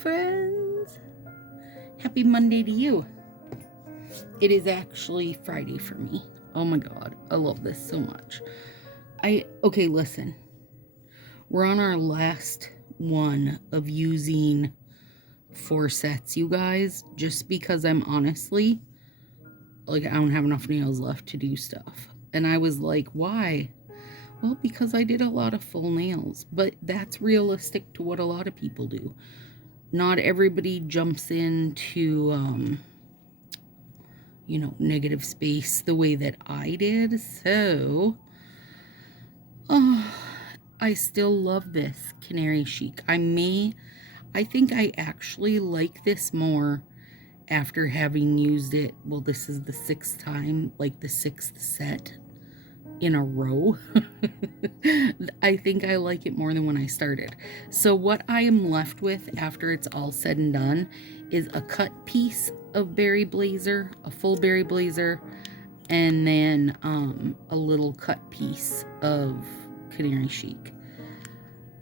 friends. Happy Monday to you. It is actually Friday for me. Oh my god, I love this so much. Okay, listen. We're on our last one of using 4 sets, you guys, just because I'm honestly, like, I don't have enough nails left to do stuff. And I was like, why? Well, because I did a lot of full nails, but that's realistic to what a lot of people do. Not everybody jumps into, negative space the way that I did. So, I still love this Canary Chic. I think I actually like this more after having used it. Well, this is the 6th time, like the 6th set in a row. I think I like it more than when I started. So what I am left with after it's all said and done is a cut piece of berry blazer, a full berry blazer, and then a little cut piece of Canary Chic.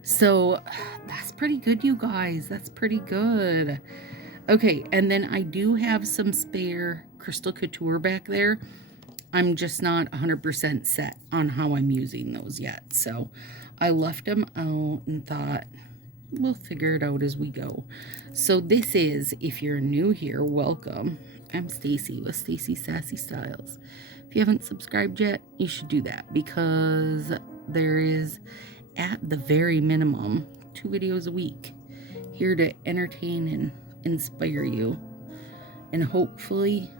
So that's pretty good, you guys. That's pretty good. Okay, and then I do have some spare Crystal Couture back there. I'm just not 100% set on how I'm using those yet. So I left them out and thought, we'll figure it out as we go. So this is, if you're new here, welcome. I'm Stacy with Stacy Sassy Styles. If you haven't subscribed yet, you should do that because there is, at the very minimum, 2 videos a week here to entertain and inspire you and hopefully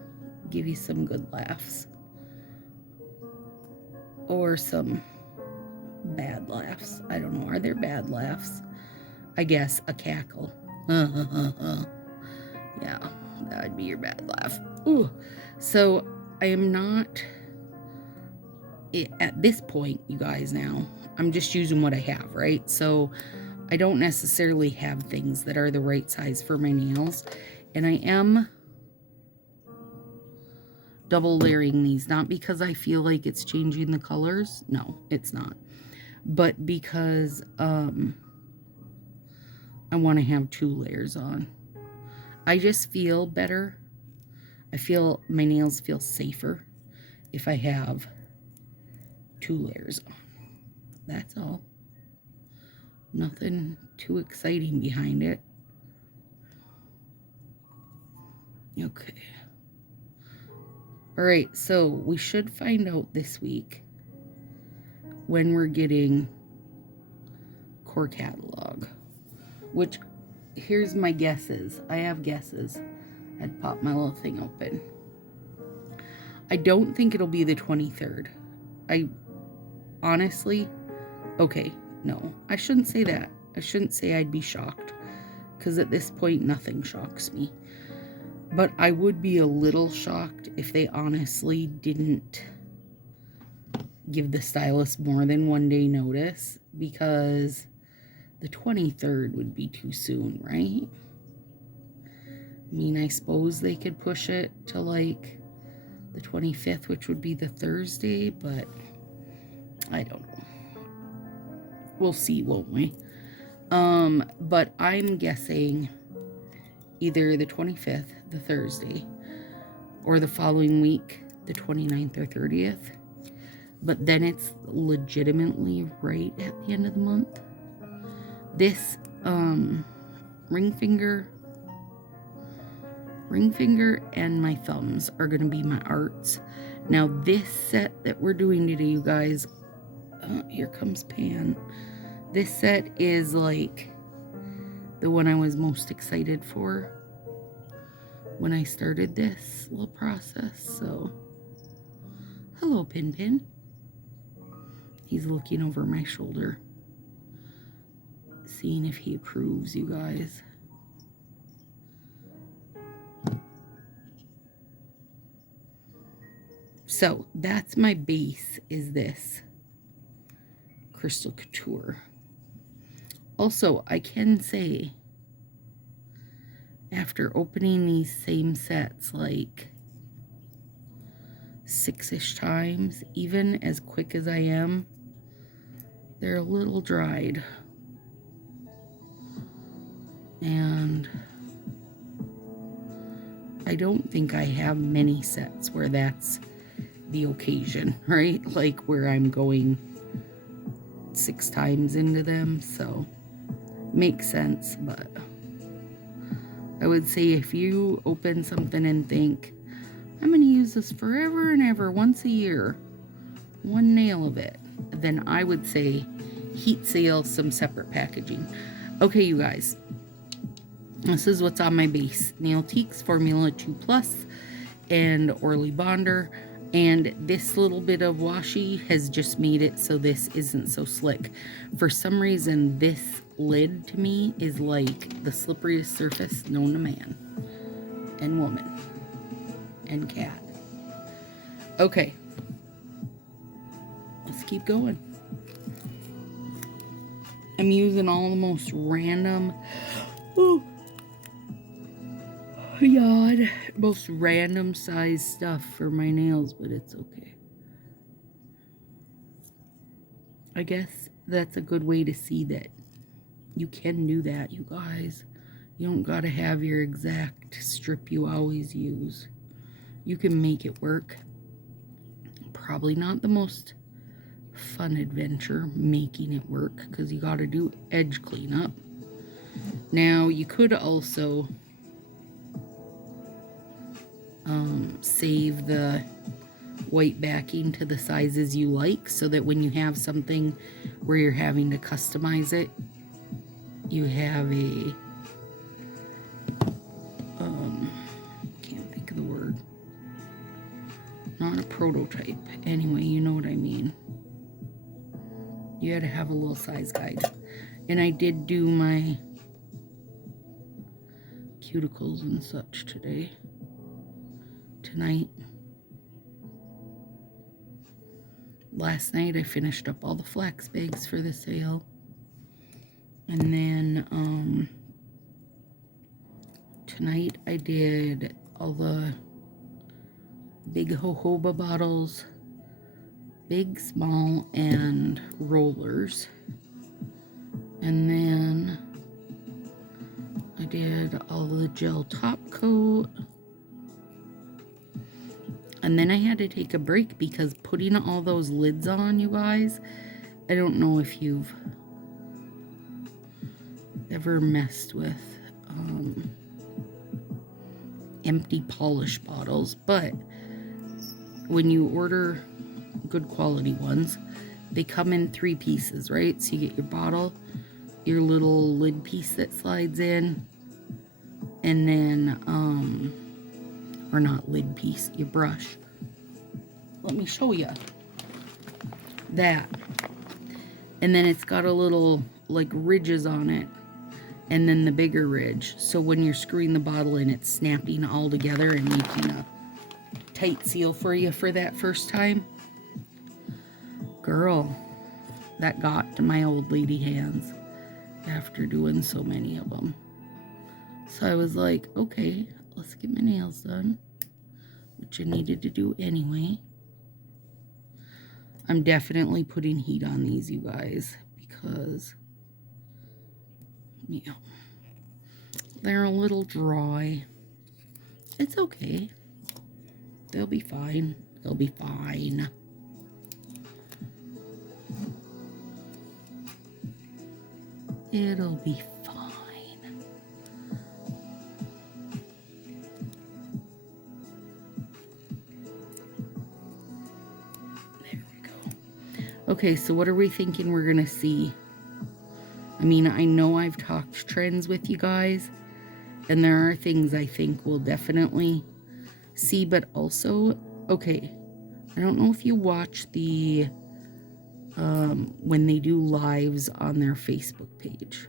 give you some good laughs. Or some bad laughs. I don't know. Are there bad laughs? I guess a cackle. Yeah, that would be your bad laugh. Ooh. So I am not, at this point, you guys, now, I'm just using what I have, right? So I don't necessarily have things that are the right size for my nails. And I am double layering these, not because I feel like it's changing the colors. No, it's not. But because I want to have 2 layers on. I just feel better. I feel my nails feel safer if I have 2 layers on. That's all. Nothing too exciting behind it. Okay. All right, so we should find out this week when we're getting core catalog, which, here's my guesses. I have guesses. I'd pop my little thing open. I don't think it'll be the 23rd. I honestly, okay, no, I shouldn't say that. I shouldn't say I'd be shocked, because at this point, nothing shocks me. But I would be a little shocked if they honestly didn't give the stylist more than 1 day notice, because the 23rd would be too soon, right? I mean, I suppose they could push it to like the 25th, which would be the Thursday, but I don't know. We'll see, won't we? But I'm guessing either the 25th, the Thursday, or the following week, the 29th or 30th. But then it's legitimately right at the end of the month. This ring finger and my thumbs are going to be my arts. Now this set that we're doing today, you guys, here comes Pan. This set is like the one I was most excited for when I started this little process. So hello, Pin Pin. He's looking over my shoulder, seeing if he approves, you guys. So that's my base, is this Crystal Couture. Also, I can say, after opening these same sets like 6-ish times, even as quick as I am, they're a little dried. And I don't think I have many sets where that's the occasion, right? Like where I'm going 6 times into them, so makes sense. But I would say if you open something and think, I'm going to use this forever and ever, once a year, one nail of it, then I would say heat seal some separate packaging. Okay, you guys, this is what's on my base. Nail Teaks Formula 2 Plus and Orly Bonder. And this little bit of washi has just made it so this isn't so slick. For some reason, this lid to me is like the slipperiest surface known to man and woman and cat. Okay, let's keep going. I'm using all the most random, most random size stuff for my nails, but it's okay. I guess that's a good way to see that you can do that, you guys. You don't gotta have your exact strip you always use. You can make it work. Probably not the most fun adventure making it work because you gotta do edge cleanup. Now you could also save the white backing to the sizes you like so that when you have something where you're having to customize it, you have a can't think of the word, not a prototype, anyway, you know what I mean. You had to have a little size guide. And I did do my cuticles and such tonight. Last night I finished up all the flax bags for the sale. And then tonight I did all the big jojoba bottles, big, small, and rollers. And then I did all the gel top coat. And then I had to take a break because putting all those lids on, you guys, I don't know if you've ever messed with empty polish bottles, but when you order good quality ones, they come in 3 pieces, right? So you get your bottle, your little lid piece that slides in, and then or not lid piece, your brush. Let me show you that. And then it's got a little like ridges on it, and then the bigger ridge, so when you're screwing the bottle in, it's snapping all together and making a tight seal for you for that first time. Girl, that got to my old lady hands after doing so many of them. So I was like, okay, let's get my nails done, which I needed to do anyway. I'm definitely putting heat on these, you guys, because they're a little dry. It's okay. They'll be fine. They'll be fine. It'll be fine. There we go. Okay, so what are we thinking we're gonna see? I mean, I know I've talked trends with you guys, and there are things I think we'll definitely see, but also, okay, I don't know if you watch the when they do lives on their Facebook page,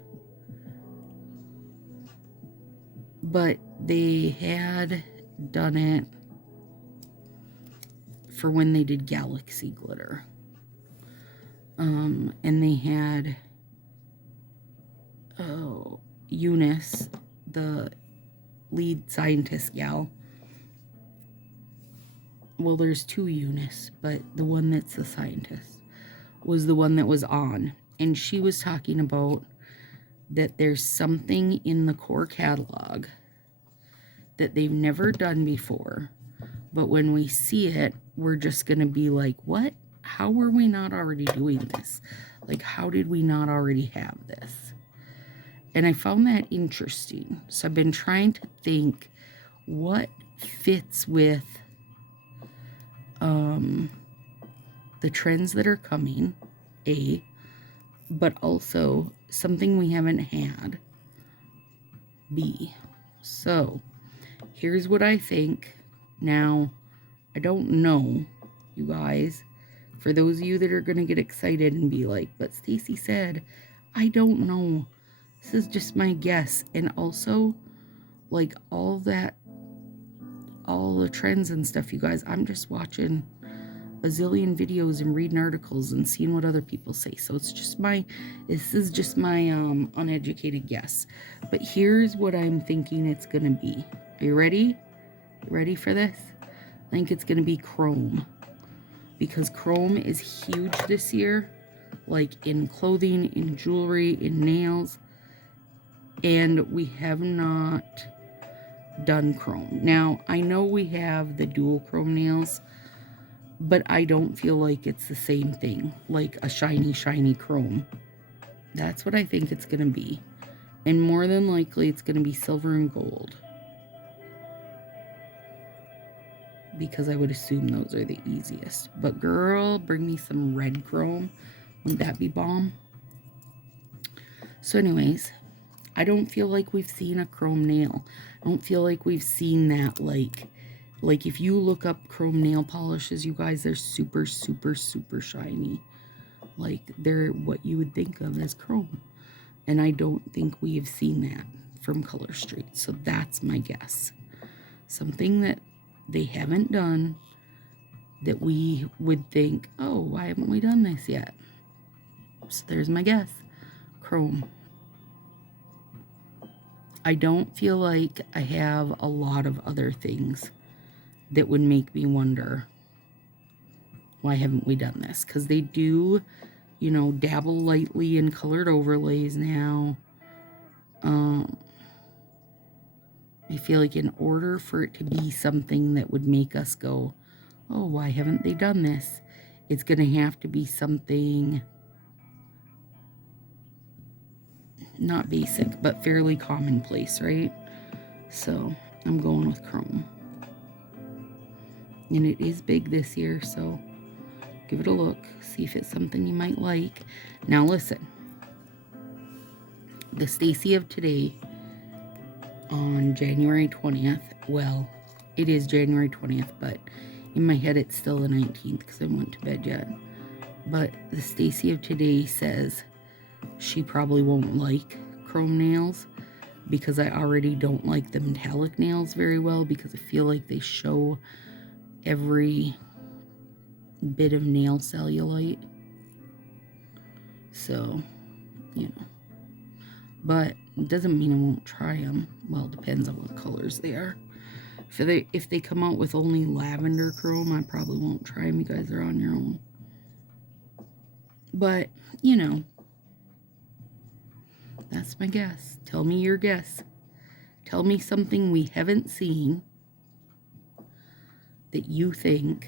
but they had done it for when they did Galaxy Glitter, and they had Eunice, the lead scientist gal. Well, there's 2 Eunice, but the one that's the scientist was the one that was on, and she was talking about that there's something in the core catalog that they've never done before, but when we see it, we're just going to be like, what? How were we not already doing this? Like, how did we not already have this? And I found that interesting. So I've been trying to think what fits with the trends that are coming, A, but also something we haven't had, B. So here's what I think. Now, I don't know, you guys. For those of you that are going to get excited and be like, but Stacy said, I don't know. This is just my guess. And also, like, all the trends and stuff, you guys, I'm just watching a zillion videos and reading articles and seeing what other people say. So this is just my uneducated guess. But here's what I'm thinking it's going to be. Are you ready? You ready for this? I think it's going to be chrome. Because chrome is huge this year. Like in clothing, in jewelry, in nails. And we have not done chrome. Now, I know we have the dual chrome nails, but I don't feel like it's the same thing, like a shiny, shiny chrome. That's what I think it's going to be. And more than likely, it's going to be silver and gold. Because I would assume those are the easiest. But girl, bring me some red chrome. Wouldn't that be bomb? So anyways, I don't feel like we've seen a chrome nail. I don't feel like we've seen that, like if you look up chrome nail polishes, you guys, they're super, super, super shiny. Like, they're what you would think of as chrome. And I don't think we have seen that from Color Street. So that's my guess. Something that they haven't done that we would think, oh, why haven't we done this yet? So there's my guess. Chrome. I don't feel like I have a lot of other things that would make me wonder, why haven't we done this? Because they do, you know, dabble lightly in colored overlays now. I feel like in order for it to be something that would make us go, oh, why haven't they done this? It's going to have to be something not basic, but fairly commonplace, right? So I'm going with chrome. And it is big this year, so give it a look. See if it's something you might like. Now listen. The Stacy of today on January 20th. Well, it is January 20th, but in my head it's still the 19th because I haven't went to bed yet. But the Stacy of today says she probably won't like chrome nails because I already don't like the metallic nails very well because I feel like they show every bit of nail cellulite. So, you know. But it doesn't mean I won't try them. Well, it depends on what colors they are. If they come out with only lavender chrome, I probably won't try them. You guys are on your own. But, you know, that's my guess. Tell me your guess. Tell me something we haven't seen that you think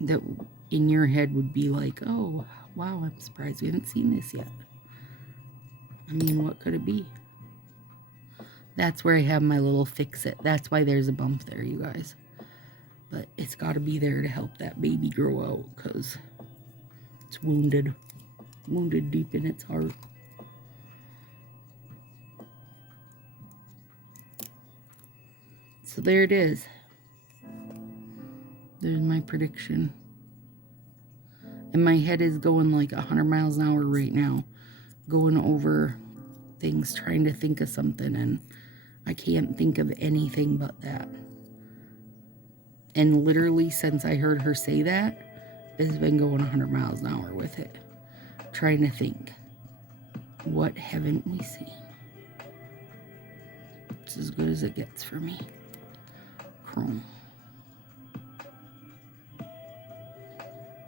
that in your head would be like, oh, wow, I'm surprised we haven't seen this yet. I mean, what could it be? That's where I have my little fix it. That's why there's a bump there, you guys. But it's got to be there to help that baby grow out because it's wounded. Wounded deep in its heart. So there it is. There's my prediction. And my head is going like 100 miles an hour right now. Going over things, trying to think of something. And I can't think of anything but that. And literally since I heard her say that, it's been going 100 miles an hour with it. Trying to think. What haven't we seen? It's as good as it gets for me. Chrome.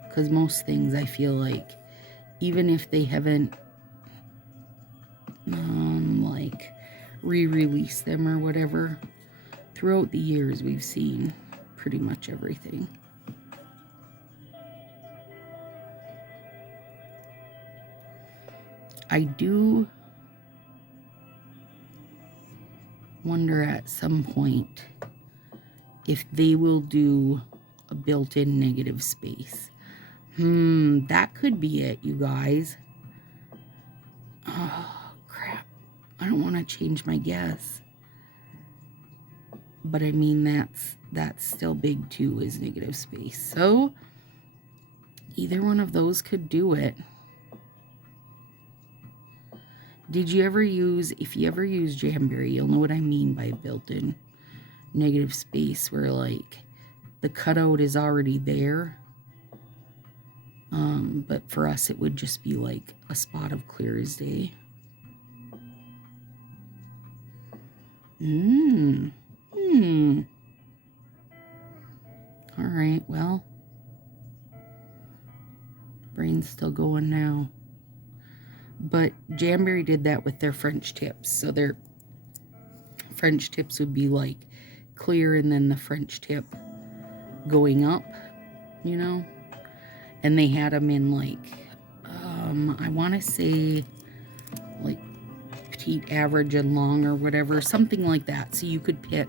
Because most things I feel like even if they haven't like re-released them or whatever. Throughout the years, we've seen pretty much everything. I do wonder at some point if they will do a built-in negative space. That could be it, you guys. Oh, crap. I don't want to change my guess. But I mean, that's still big too, is negative space. So either one of those could do it. Did you ever use, if you ever use Jamberry, you'll know what I mean by built-in negative space, where like the cutout is already there. But for us, it would just be like a spot of clear as day. All right, well, brain's still going now. But Jamberry did that with their French tips. So their French tips would be like clear and then the French tip going up, you know? And they had them in like, I want to say like petite, average, and long or whatever, something like that. So you could pick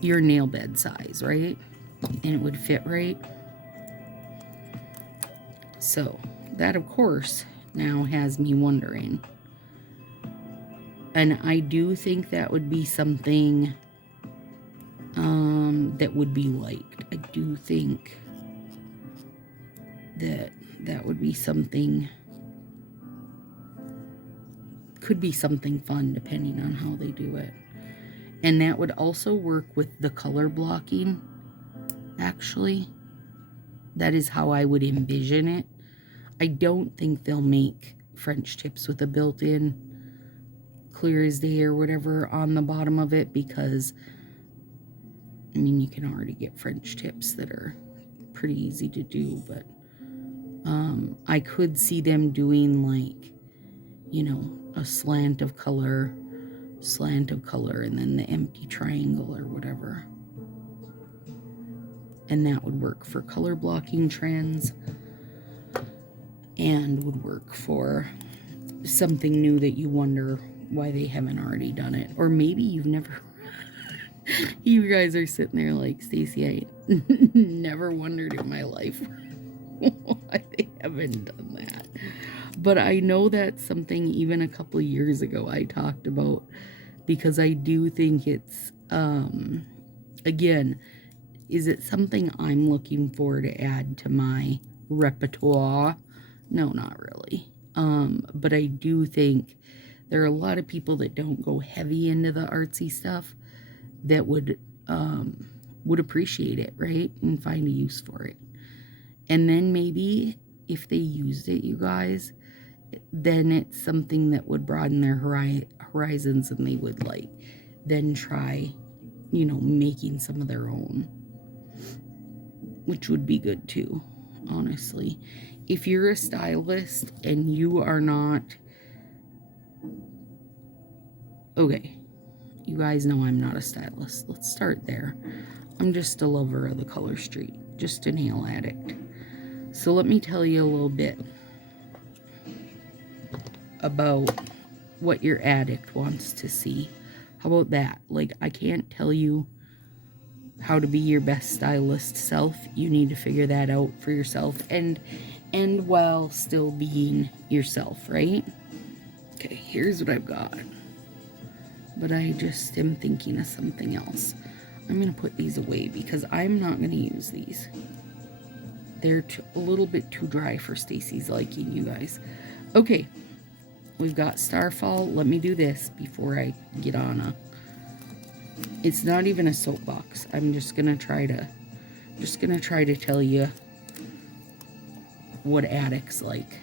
your nail bed size, right? And it would fit right. So that, of course, now has me wondering. And I do think that would be something that would be liked. I do think that that would be something, could be something fun depending on how they do it. And that would also work with the color blocking, actually. That is how I would envision it. I don't think they'll make French tips with a built-in clear as day or whatever on the bottom of it, because I mean, you can already get French tips that are pretty easy to do, but I could see them doing like, you know, a slant of color, and then the empty triangle or whatever. And that would work for color blocking trends and would work for something new that you wonder why they haven't already done it. Or maybe you've never... You guys are sitting there like, Stacy, I never wondered in my life why they haven't done that. But I know that's something even a couple of years ago I talked about, because I do think it's, again, is it something I'm looking for to add to my repertoire? No, not really. But I do think there are a lot of people that don't go heavy into the artsy stuff that would appreciate it, right? And find a use for it. And then maybe if they used it, you guys, then it's something that would broaden their horizons, and they would like then try, you know, making some of their own, which would be good too, honestly. If you're a stylist and you are not, okay, you guys know I'm not a stylist. Let's start there. I'm just a lover of the color street, just a nail addict. So let me tell you a little bit about what your addict wants to see. How about that? Like, I can't tell you how to be your best stylist self. You need to figure that out for yourself, and while still being yourself, right? Okay, here's what I've got. But I just am thinking of something else. I'm going to put these away because I'm not going to use these. They're a little bit too dry for Stacy's liking, you guys. Okay, we've got Starfall. Let me do this before I get on a... It's not even a soapbox. I'm just going to try to tell you what addicts like.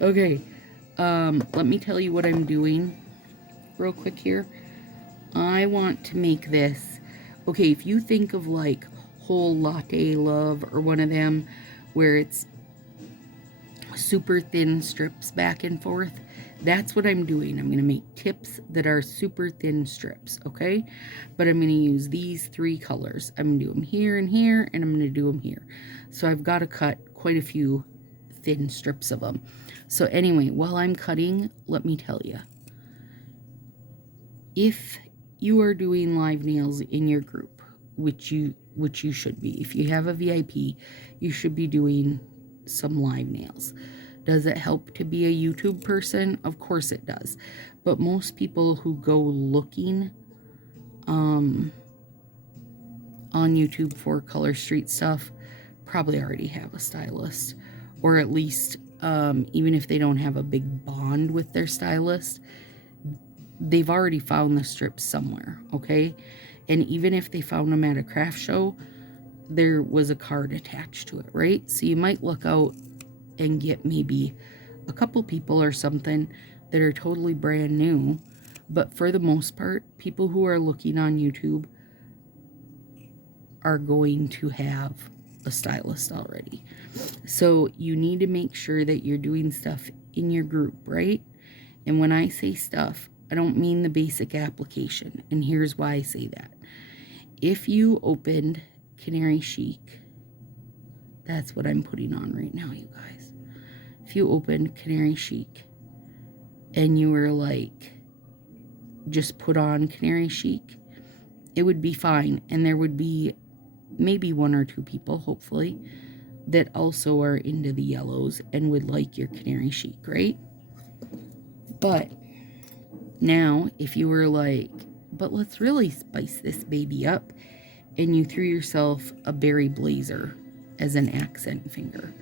Okay. Let me tell you what I'm doing real quick here. I want to make this, okay, if you think of like whole latte love or one of them where it's super thin strips back and forth. That's what I'm doing. I'm going to make tips that are super thin strips, okay? But I'm going to use these 3 colors. I'm going to do them here and here, and I'm going to do them here. So I've got to cut quite a few thin strips of them. So anyway, while I'm cutting, let me tell you. If you are doing live nails in your group, which you should be. If you have a VIP, you should be doing some live nails. Does it help to be a YouTube person? Of course it does. But most people who go looking on YouTube for Color Street stuff probably already have a stylist. Or at least, even if they don't have a big bond with their stylist, they've already found the strips somewhere, okay? And even if they found them at a craft show, there was a card attached to it, right? So you might look out and get maybe a couple people or something that are totally brand new. But for the most part, people who are looking on YouTube are going to have a stylist already. So you need to make sure that you're doing stuff in your group, right? And when I say stuff, I don't mean the basic application. And here's why I say that. If you opened Canary Chic, that's what I'm putting on right now, you guys. If you opened Canary Chic and you were like, just put on Canary Chic, it would be fine. And there would be maybe 1 or 2 people, hopefully, that also are into the yellows and would like your Canary Chic, right? But now, if you were like, but let's really spice this baby up, and you threw yourself a berry blazer as an accent finger,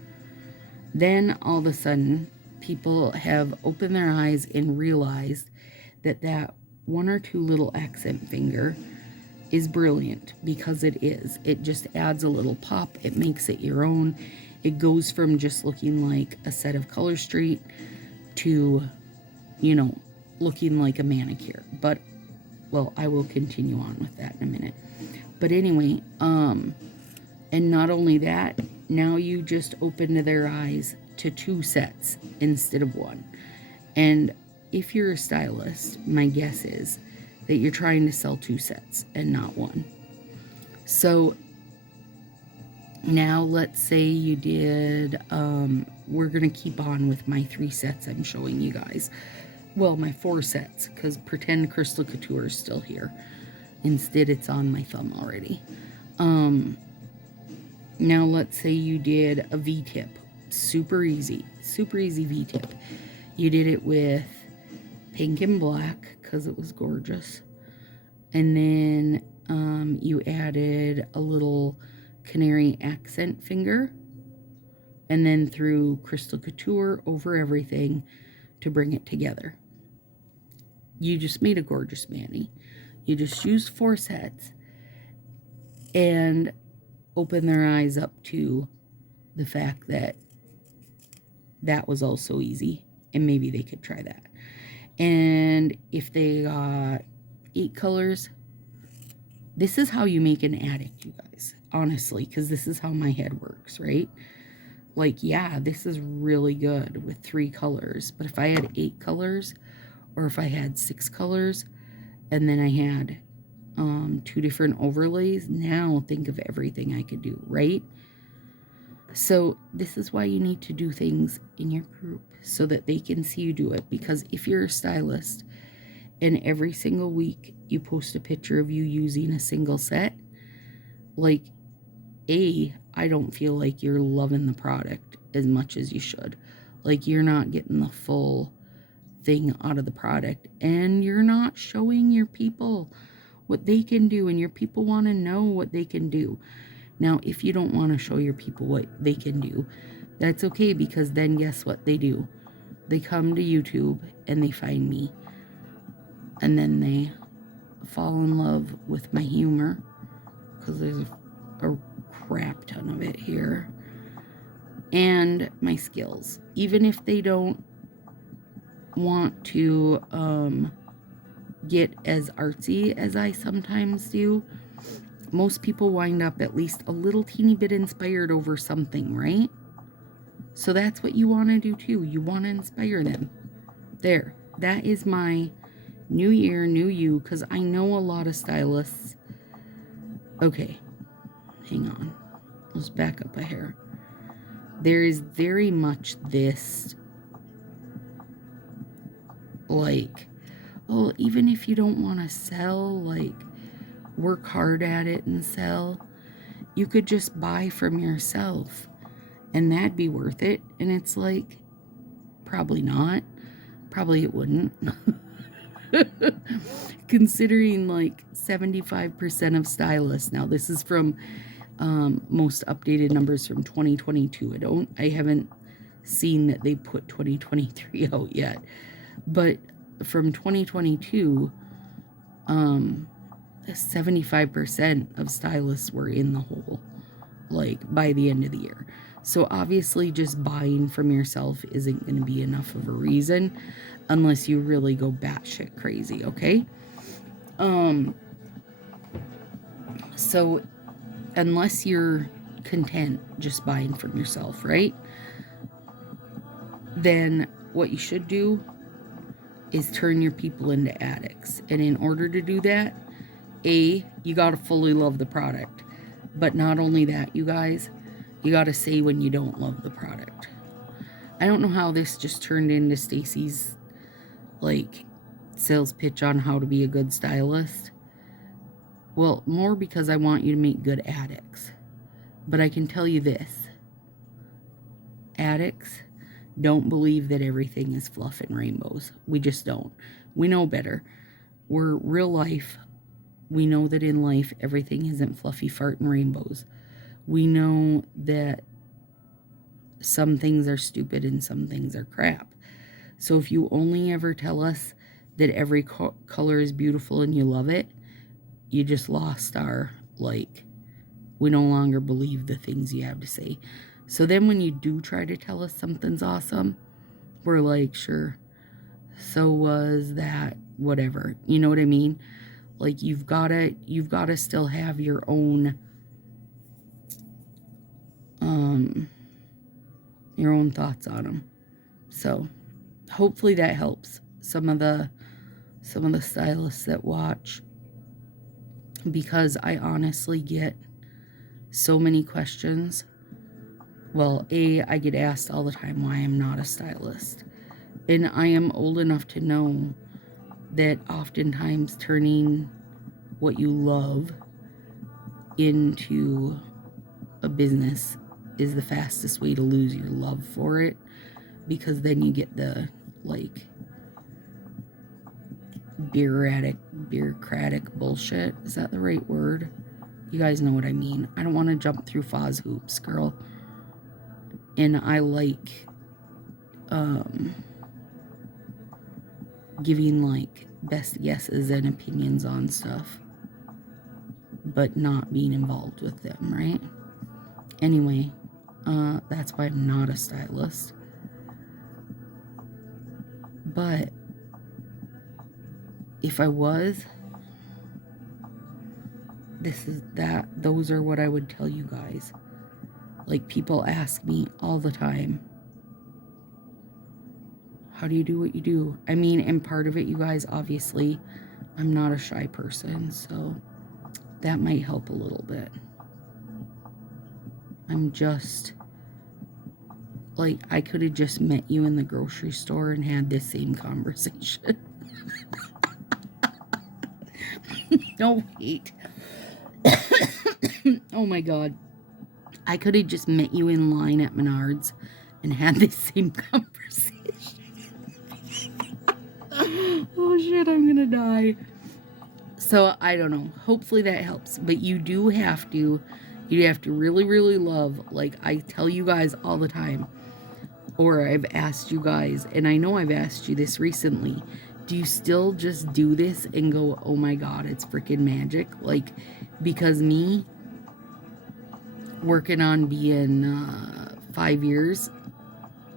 then all of a sudden, people have opened their eyes and realized that that 1 or 2 little accent finger is brilliant, because it is. It just adds a little pop. It makes it your own. It goes from just looking like a set of Color Street to, you know, looking like a manicure. But, well, I will continue on with that in a minute. But anyway, and not only that, now you just opened their eyes to 2 sets instead of 1. And if you're a stylist, my guess is that you're trying to sell 2 sets and not 1. So now let's say you did, we're going to keep on with my 3 sets I'm showing you guys. Well, my 4 sets, because pretend Crystal Couture is still here. Instead, it's on my thumb already. Now let's say you did a V-tip. Super easy V-tip. You did it with pink and black because it was gorgeous. And then you added a little canary accent finger. And then threw Crystal Couture over everything to bring it together. You just made a gorgeous mani. You just used 4 sets and opened their eyes up to the fact that that was also easy, and maybe they could try that. And if they got 8 colors, this is how you make an addict, you guys, honestly, because this is how my head works, right? Like, yeah, this is really good with 3 colors, but if I had 8 colors, or if I had 6 colors, and then I had 2 different overlays, now think of everything I could do, right? So this is why you need to do things in your group so that they can see you do it. Because if you're a stylist and every single week you post a picture of you using a single set, like, I don't feel like you're loving the product as much as you should. Like, you're not getting the full thing out of the product, and you're not showing your people what they can do, and your people want to know what they can do. Now, if you don't want to show your people what they can do, that's okay, because then guess what they do? They come to YouTube and they find me, and then they fall in love with my humor, because there's a crap ton of it here, and my skills. Even if they don't want to get as artsy as I sometimes do, most people wind up at least a little teeny bit inspired over something, right? So that's what you want to do too. You want to inspire them. There. That is my new year, new you, because I know a lot of stylists. Okay. Hang on. Let's back up a hair. There is very much this, like, oh, even if you don't want to sell, like, work hard at it and sell, you could just buy from yourself and that'd be worth it. And it's like, probably not. Probably it wouldn't. Considering like 75% of stylists, now this is from most updated numbers from 2022. I haven't seen that they put 2023 out yet, but from 2022, 75% of stylists were in the hole, like by the end of the year. So obviously just buying from yourself isn't going to be enough of a reason unless you really go batshit crazy, okay? So unless you're content just buying from yourself, right? Then what you should do is turn your people into addicts. And in order to do that, you got to fully love the product. But not only that, you guys, you got to say when you don't love the product. I don't know how this just turned into Stacy's, like, sales pitch on how to be a good stylist. Well, more because I want you to make good addicts. But I can tell you this. Addicts don't believe that everything is fluff and rainbows. We just don't. We know better. We're real life. We know that in life, everything isn't fluffy fart and rainbows. We know that some things are stupid and some things are crap. So if you only ever tell us that every color is beautiful and you love it, you just lost our, like, we no longer believe the things you have to say. So then when you do try to tell us something's awesome, we're like, sure, so was that, whatever. You know what I mean? Like, you've gotta still have your own thoughts on them. So hopefully that helps some of the stylists that watch, because I honestly get so many questions. Well, I get asked all the time why I'm not a stylist. And I am old enough to know that oftentimes turning what you love into a business is the fastest way to lose your love for it, because then you get the, like, bureaucratic bullshit. Is that the right word? You guys know what I mean. I don't want to jump through Foz hoops, girl. And I like giving, like, best guesses and opinions on stuff, but not being involved with them, right? Anyway, that's why I'm not a stylist. But if I was, those are what I would tell you guys. Like, people ask me all the time, how do you do what you do? I mean, and part of it, you guys, obviously, I'm not a shy person, so that might help a little bit. I'm just, like, I could have just met you in the grocery store and had this same conversation. No, wait. Oh my God. I could have just met you in line at Menards and had this same conversation. Oh shit, I'm gonna die. So I don't know. Hopefully that helps. But you have to really, really love, like I tell you guys all the time, or I've asked you guys, and I know I've asked you this recently, do you still just do this and go, oh my God, it's freaking magic? Like, because me, working on being 5 years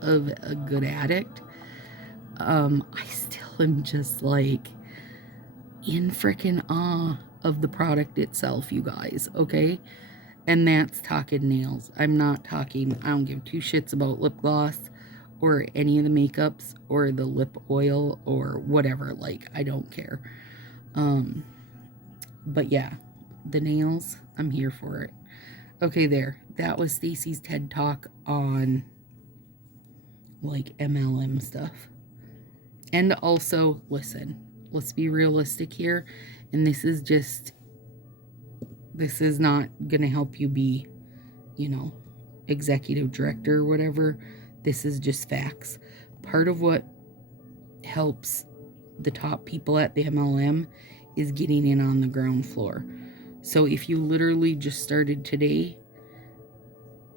of a good addict, I still am just like in freaking awe of the product itself, you guys, okay? And that's talking nails. I'm not talking, I don't give two shits about lip gloss or any of the makeups or the lip oil or whatever. Like, I don't care. But yeah, the nails, I'm here for it. Okay, there. That was Stacy's TED Talk on, like, MLM stuff. And also, listen, let's be realistic here. And this is not going to help you be, you know, executive director or whatever. This is just facts. Part of what helps the top people at the MLM is getting in on the ground floor. So if you literally just started today,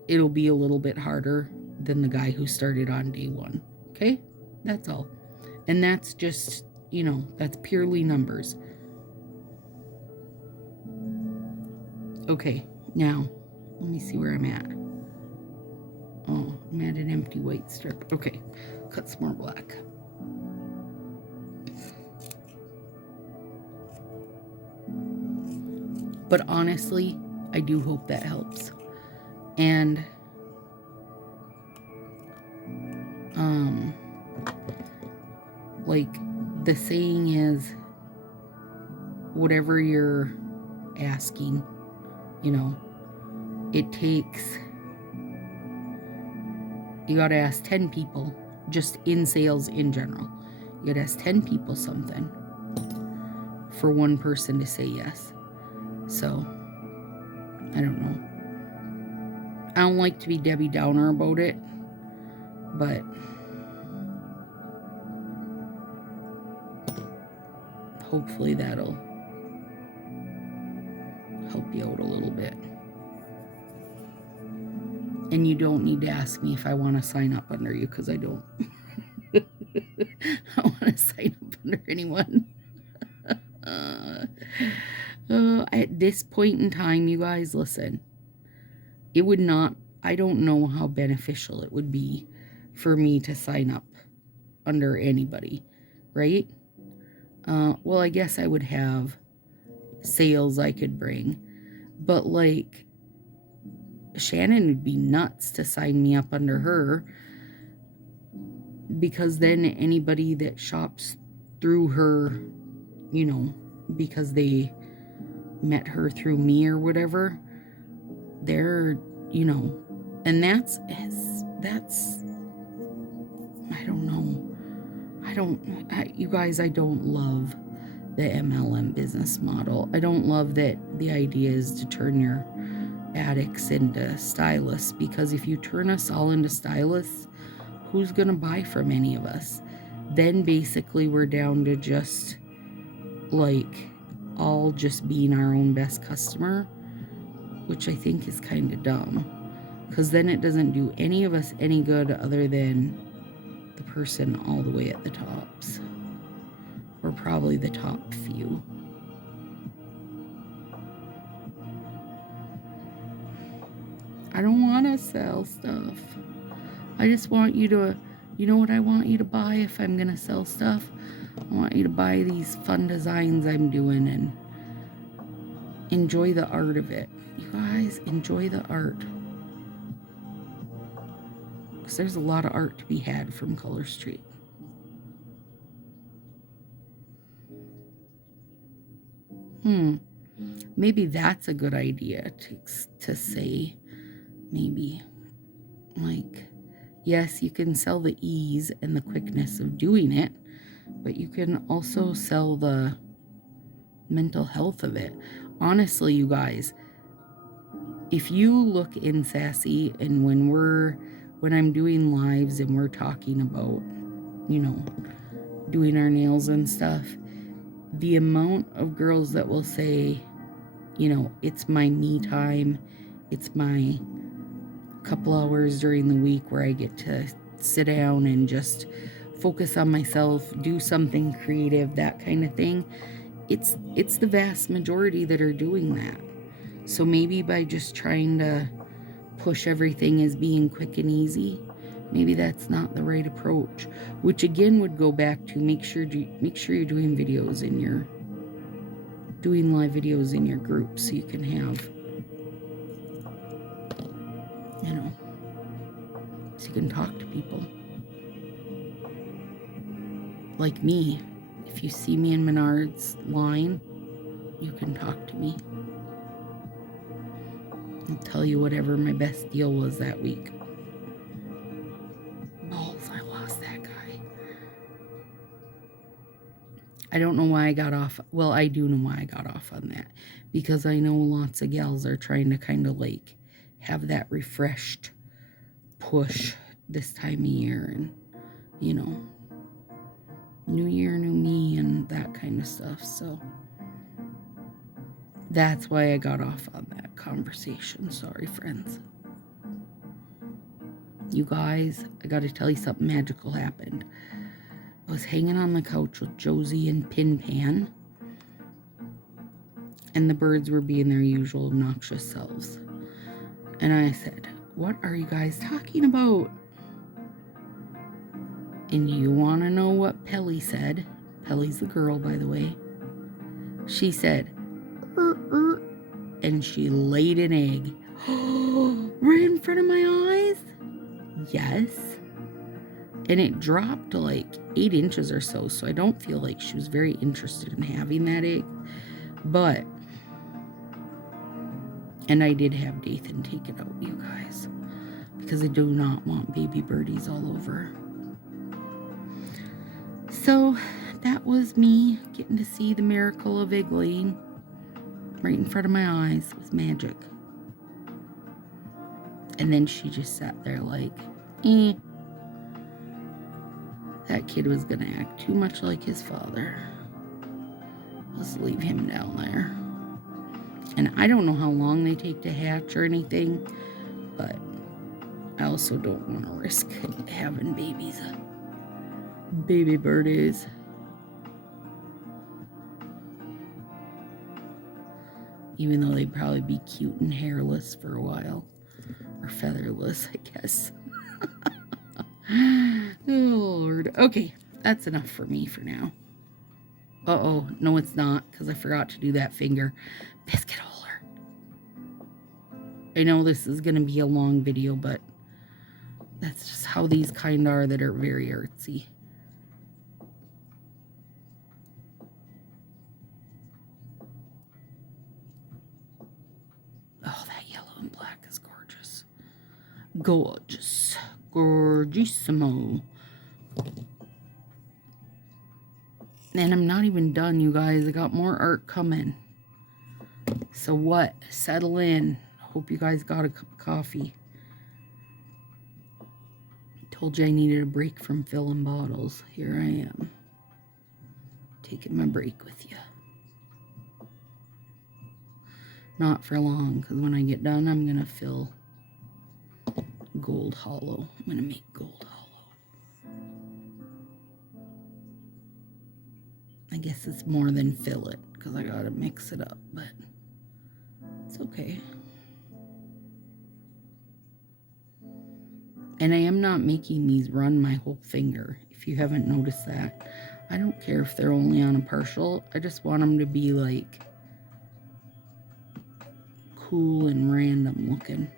it'll be a little bit harder than the guy who started on day one. Okay? That's all. And that's just, you know, that's purely numbers. Okay, now, let me see where I'm at. Oh, I'm at an empty white strip. Okay, cut some more black. But honestly, I do hope that helps. And, like, the saying is, whatever you're asking, you know, it takes, you gotta ask 10 people, just in sales in general. You gotta ask 10 people something for one person to say yes. So, I don't know. I don't like to be Debbie Downer about it, but hopefully that'll help you out a little bit. And you don't need to ask me if I want to sign up under you, because I don't. I don't want to sign up under anyone. At this point in time, you guys, listen. It would not, I don't know how beneficial it would be for me to sign up under anybody, right? Well, I guess I would have sales I could bring, but like, Shannon would be nuts to sign me up under her, because then anybody that shops through her, you know, because they met her through me or whatever, they're, you know, and that's, I don't know. You guys, I don't love the MLM business model. I don't love that the idea is to turn your addicts into stylists, because if you turn us all into stylists, who's going to buy from any of us? Then basically we're down to just, like, all just being our own best customer, which I think is kind of dumb, because then it doesn't do any of us any good other than the person all the way at the tops, or probably the top few. I don't want to sell stuff. I just want you to, you know what I want you to buy if I'm going to sell stuff? I want you to buy these fun designs I'm doing and enjoy the art of it. You guys, enjoy the art. Because there's a lot of art to be had from Color Street. Maybe that's a good idea to say. Maybe, like, yes, you can sell the ease and the quickness of doing it, but you can also sell the mental health of it. Honestly, you guys, if you look in Sassy, and when I'm doing lives and we're talking about, you know, doing our nails and stuff, the amount of girls that will say, you know, it's my me time, it's my couple hours during the week where I get to sit down and just focus on myself, do something creative, that kind of thing. It's the vast majority that are doing that. So maybe by just trying to push everything as being quick and easy, maybe that's not the right approach, which again would go back to make sure you're doing videos in your doing live videos in your group so you can have, you know, so you can talk to people. Like me, if you see me in Menard's line, you can talk to me. I'll tell you whatever my best deal was that week. Balls, I lost that guy. I don't know why I got off. Well, I do know why I got off on that. Because I know lots of gals are trying to kind of like have that refreshed push this time of year. And, you know, new year, new me and that kind of stuff. So that's why I got off on that conversation. Sorry, friends. You guys, I got to tell you something magical happened. I was hanging on the couch with Josie and Pin Pan, and the birds were being their usual obnoxious selves. And I said, "What are you guys talking about?" And you want to know what Pelly said? Pelly's the girl, by the way. She said, and she laid an egg. Right in front of my eyes? Yes. And it dropped to like 8 inches or so, so I don't feel like she was very interested in having that egg. But, and I did have Dathan take it out, you guys, because I do not want baby birdies all over. So that was me getting to see the miracle of egg laying right in front of my eyes. It was magic. And then she just sat there like, that kid was gonna act too much like his father. Let's leave him down there. And I don't know how long they take to hatch or anything, but I also don't want to risk having babies. Baby birdies. Even though they'd probably be cute and hairless for a while. Or featherless, I guess. Oh, Lord. Okay, that's enough for me for now. Uh-oh. No, it's not, because I forgot to do that finger. Biscuit holder. I know this is going to be a long video, but that's just how these kind are that are very artsy. Oh, that yellow and black is gorgeous. Gorgeous. Gorgissimo. And I'm not even done, you guys. I got more art coming. So what? Settle in. Hope you guys got a cup of coffee. Told you I needed a break from filling bottles. Here I am. Taking my break with you. Not for long, because when I get done, I'm going to fill Gold Hollow. I'm going to make Gold Hollow. I guess it's more than fill it, because I got to mix it up, but it's okay. And I am not making these run my whole finger, if you haven't noticed that. I don't care if they're only on a partial. I just want them to be like cool and random looking.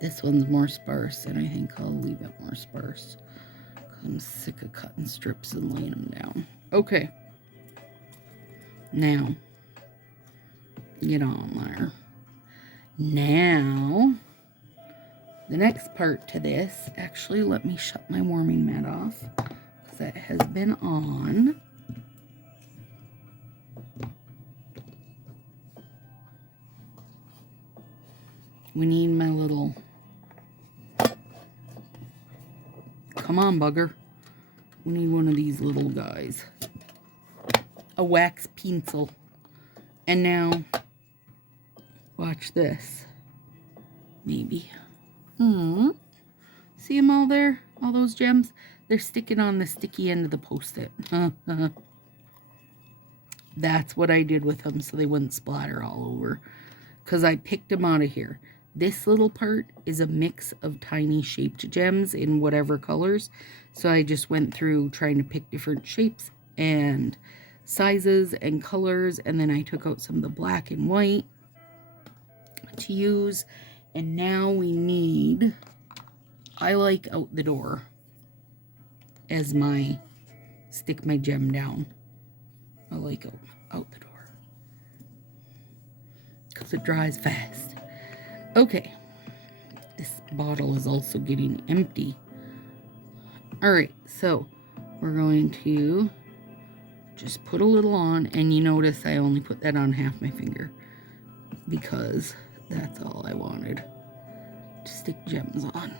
This one's more sparse, and I think I'll leave it more sparse because I'm sick of cutting strips and laying them down. Okay. Now, get on there. Now, the next part to this, actually, let me shut my warming mat off because that has been on. We need my little, come on, bugger. We need one of these little guys. A wax pencil. And now, watch this. Maybe. See them all there? All those gems? They're sticking on the sticky end of the Post-it. That's what I did with them so they wouldn't splatter all over. Because I picked them out of here. This little part is a mix of tiny shaped gems in whatever colors. So I just went through trying to pick different shapes and sizes and colors, and then I took out some of the black and white to use. And now we need, I like out the door as my stick my gem down. I like out the door because it dries fast. Okay, this bottle is also getting empty. All right, so we're going to just put a little on, and you notice I only put that on half my finger because that's all I wanted to stick gems on.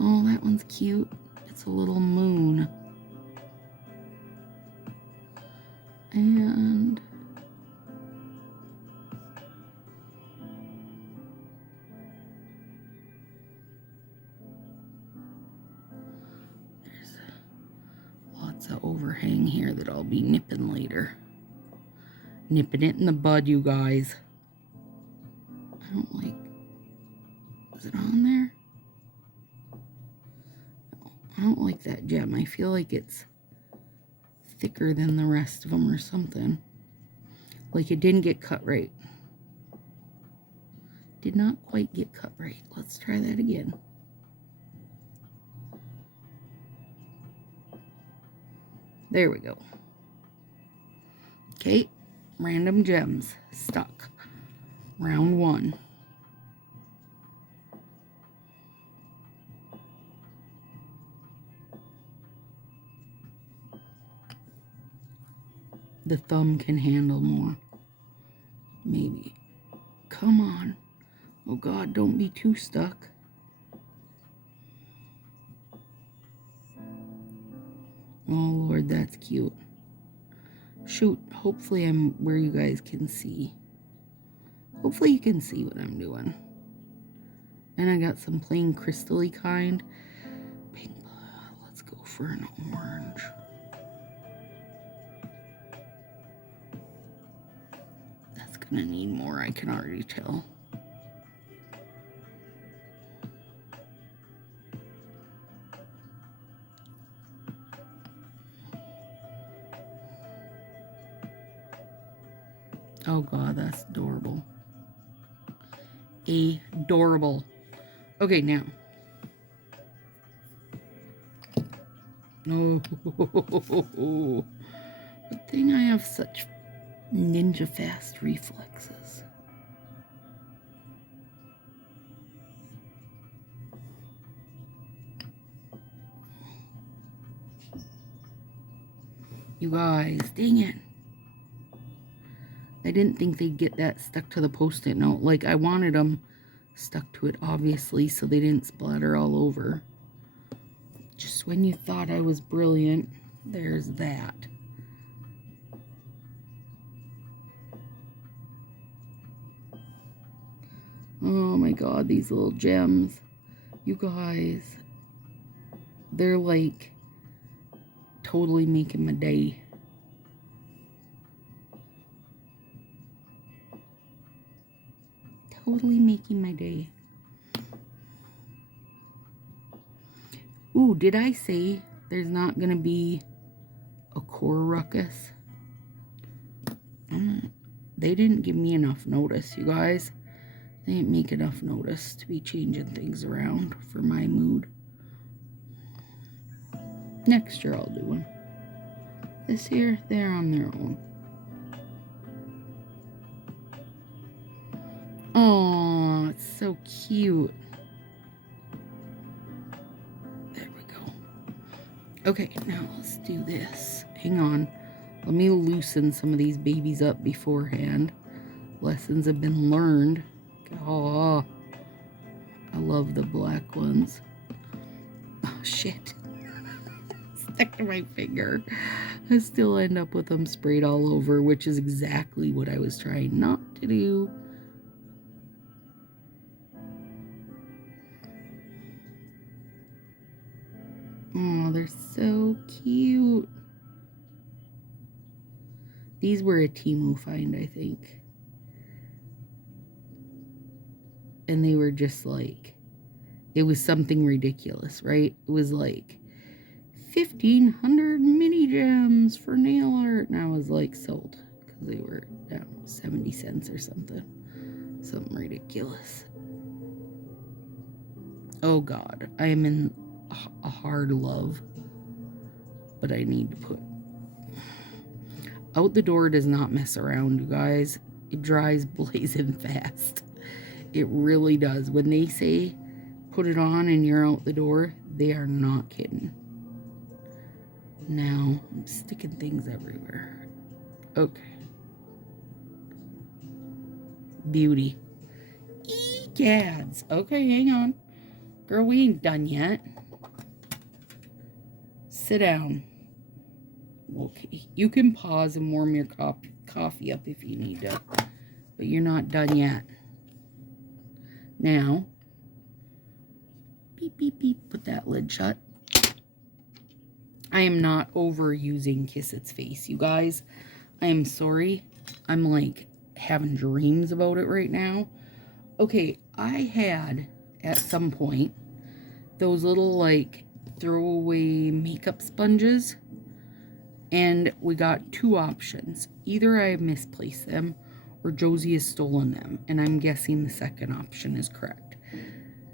Oh, that one's cute. It's a little moon. And there's lots of overhang here that I'll be nipping later. Nipping it in the bud, you guys. I don't like... Is it on there? No, I don't like that gem. I feel like it's thicker than the rest of them or something. Like it didn't get cut right. Did not quite get cut right. Let's try that again. There we go. Okay, random gems stuck. Round 1. The thumb can handle more. Maybe. Come on. Oh God, don't be too stuck. Oh Lord, that's cute. Shoot, hopefully I'm where you guys can see. Hopefully you can see what I'm doing. And I got some plain crystally kind. Pink. Let's go for an orange. That's gonna need more, I can already tell. Oh God, that's adorable. Adorable. Okay, now. No. Good thing I have such ninja fast reflexes. You guys, dang it. I didn't think they'd get that stuck to the Post-it note. Like, I wanted them stuck to it, obviously, so they didn't splatter all over. Just when you thought I was brilliant, there's that. Oh my God, these little gems. You guys, they're like totally making my day. Totally making my day. Ooh, did I say there's not gonna be a core ruckus? They didn't give me enough notice, you guys. They didn't make enough notice to be changing things around for my mood. Next year I'll do one. This year, they're on their own. Oh, it's so cute. There we go. Okay, now let's do this. Hang on. Let me loosen some of these babies up beforehand. Lessons have been learned. Oh, I love the black ones. Oh, shit. Stuck to my finger. I still end up with them sprayed all over, which is exactly what I was trying not to do. Oh, they're so cute. These were a Temu find, I think. and they were just like, it was something ridiculous, right? It was like 1,500 mini gems for nail art, and I was like, sold, because they were, I don't know, 70 cents or something ridiculous. Oh God, I am in a hard love, but I need to put out the door. Does not mess around, you guys. It dries blazing fast. It really does. When they say put it on and you're out the door, they are not kidding. Now I'm sticking things everywhere. Okay. Beauty. Egads. Okay, hang on. Girl, we ain't done yet. Sit down. Okay, you can pause and warm your coffee up if you need to, but you're not done yet. Now, beep, beep, beep, put that lid shut. I am not overusing Kiss Its Face, you guys. I am sorry. I'm like having dreams about it right now. Okay, I had at some point those little like throwaway makeup sponges, and we got two options. Either I have misplaced them or Josie has stolen them, and I'm guessing the second option is correct.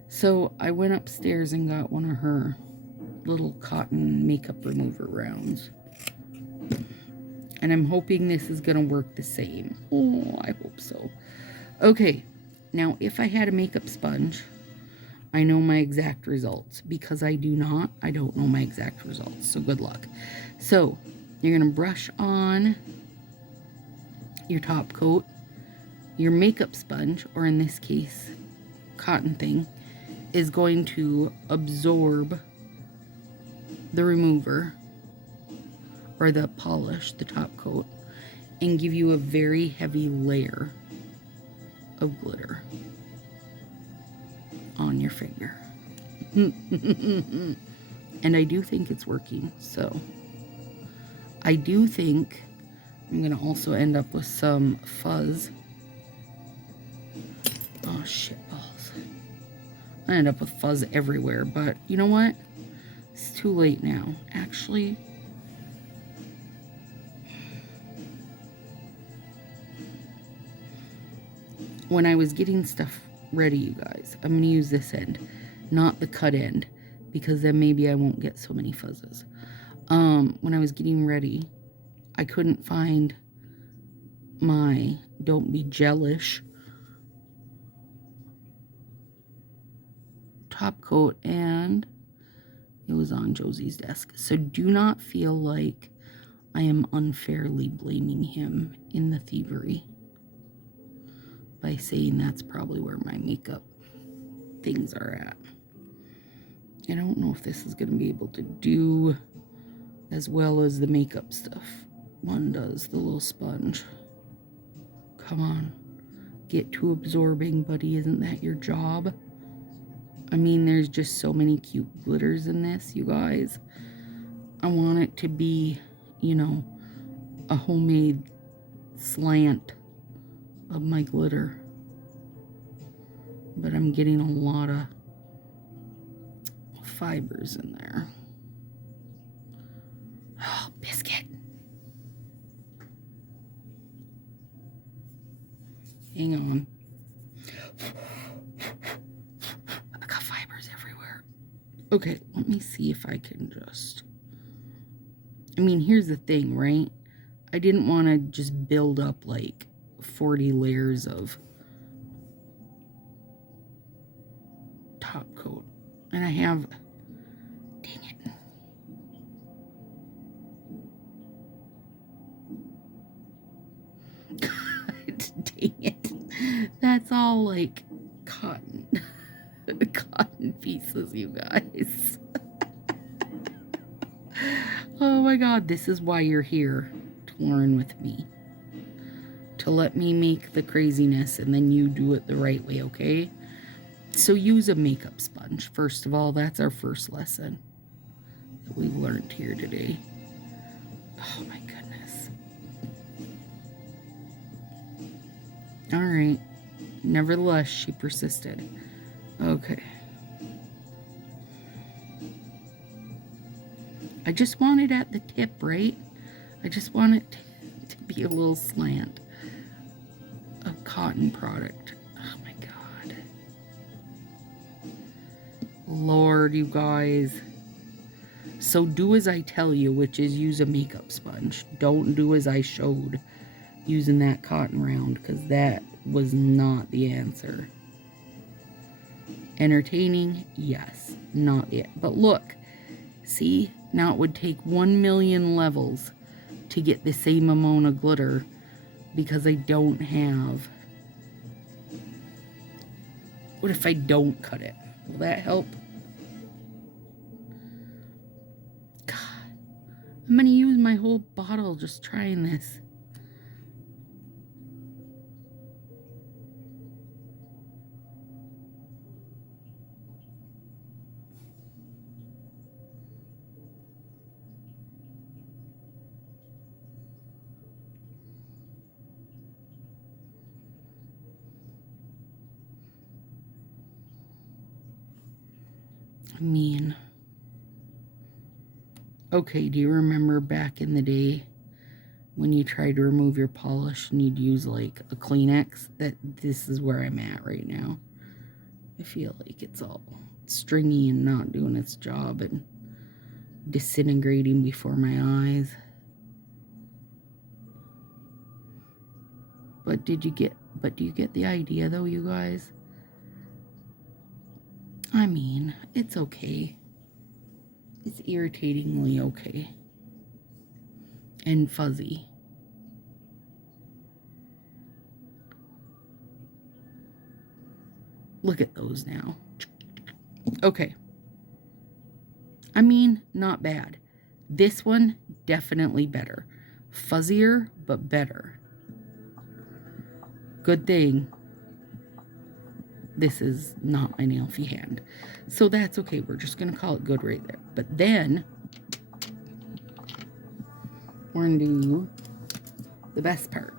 So I went upstairs and got one of her little cotton makeup remover rounds, and I'm hoping this is gonna work the same. Oh, I hope so. Okay, now if I had a makeup sponge, I know my exact results. Because I do not, I don't know my exact results, so good luck. So you're gonna brush on your top coat. Your makeup sponge, or in this case cotton thing, is going to absorb the remover or the polish, the top coat, and give you a very heavy layer of glitter on your finger. And I do think it's working, so I do think I'm gonna also end up with some fuzz. Oh shit balls. I end up with fuzz everywhere, but you know what? It's too late now. Actually, when I was getting stuff ready, you guys, I'm gonna use this end, not the cut end, because then maybe I won't get so many fuzzes. When I was getting ready, I couldn't find my Don't Be Jealous top coat, and it was on Josie's desk. So do not feel like I am unfairly blaming him in the thievery by saying that's probably where my makeup things are at. I don't know if this is going to be able to do as well as the makeup stuff one does, the little sponge. Come on, get to absorbing, buddy. Isn't that your job? I mean, there's just so many cute glitters in this, you guys. I want it to be, you know, a homemade slant of my glitter. But I'm getting a lot of fibers in there. Oh, biscuit. Hang on. I got fibers everywhere. Okay, let me see if I can just... I mean, here's the thing, right? I didn't want to just build up like 40 layers of top coat. And I have... Dang it. Dang it. That's all like cotton. Cotton pieces, you guys. Oh my God, this is why you're here, to learn with me. To let me make the craziness and then you do it the right way, okay? So use a makeup sponge. First of all, that's our first lesson that we've learned here today. Oh my goodness. All right. Nevertheless, she persisted. Okay. I just want it at the tip, right? I just want it to be a little slant. A cotton product. Oh my God. Lord, you guys. So do as I tell you, which is use a makeup sponge. Don't do as I showed using that cotton round, because that was not the answer. Entertaining? Yes. Not yet. But look. See? Now it would take 1 million levels to get the same amount of glitter because I don't have... What if I don't cut it? Will that help? God. I'm going to use my whole bottle just trying this. I mean, okay, do you remember back in the day when you tried to remove your polish and you'd use like a Kleenex? This is where I'm at right now. I feel like it's all stringy and not doing its job and disintegrating before my eyes. But do you get the idea though, you guys? I mean, it's okay. It's irritatingly okay. And fuzzy. Look at those now. Okay. I mean, not bad. This one, definitely better. Fuzzier, but better. Good thing this is not my nail-fee hand. So that's okay. We're just going to call it good right there. But then we're going to do the best part.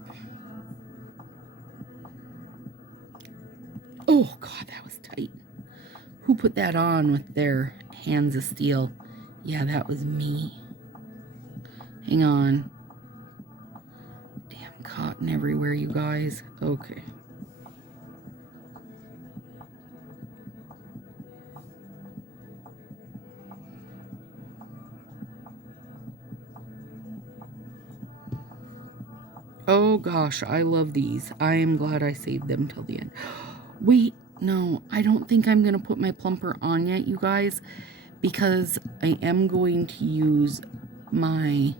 Oh, God, that was tight. Who put that on with their hands of steel? Yeah, that was me. Hang on. Damn cotton everywhere, you guys. Okay. Oh gosh, I love these. I am glad I saved them till the end. Wait, no, I don't think I'm going to put my plumper on yet, you guys, because I am going to use my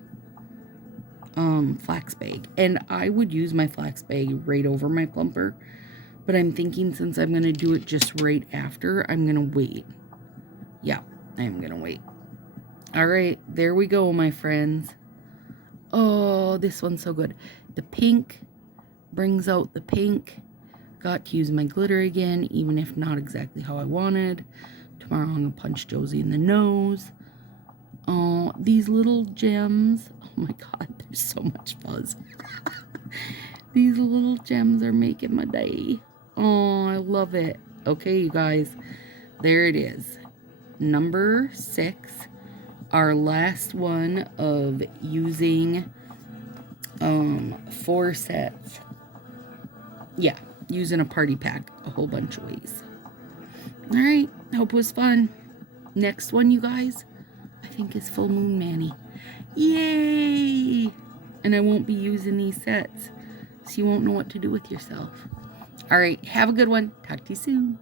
flax bag. And I would use my flax bag right over my plumper, but I'm thinking since I'm going to do it just right after, I'm going to wait. Yeah, I am going to wait. All right, there we go, my friends. Oh, this one's so good. The pink brings out the pink. Got to use my glitter again, even if not exactly how I wanted. Tomorrow I'm going to punch Josie in the nose. Oh, these little gems. Oh my God, there's so much fuzz. These little gems are making my day. Oh, I love it. Okay, you guys, there it is. Number 6. Our last one of using 4 sets. Yeah, using a party pack a whole bunch of ways. All right, hope it was fun. Next one, you guys, I think is Full Moon Manny. Yay! And I won't be using these sets, so you won't know what to do with yourself. All right, have a good one. Talk to you soon.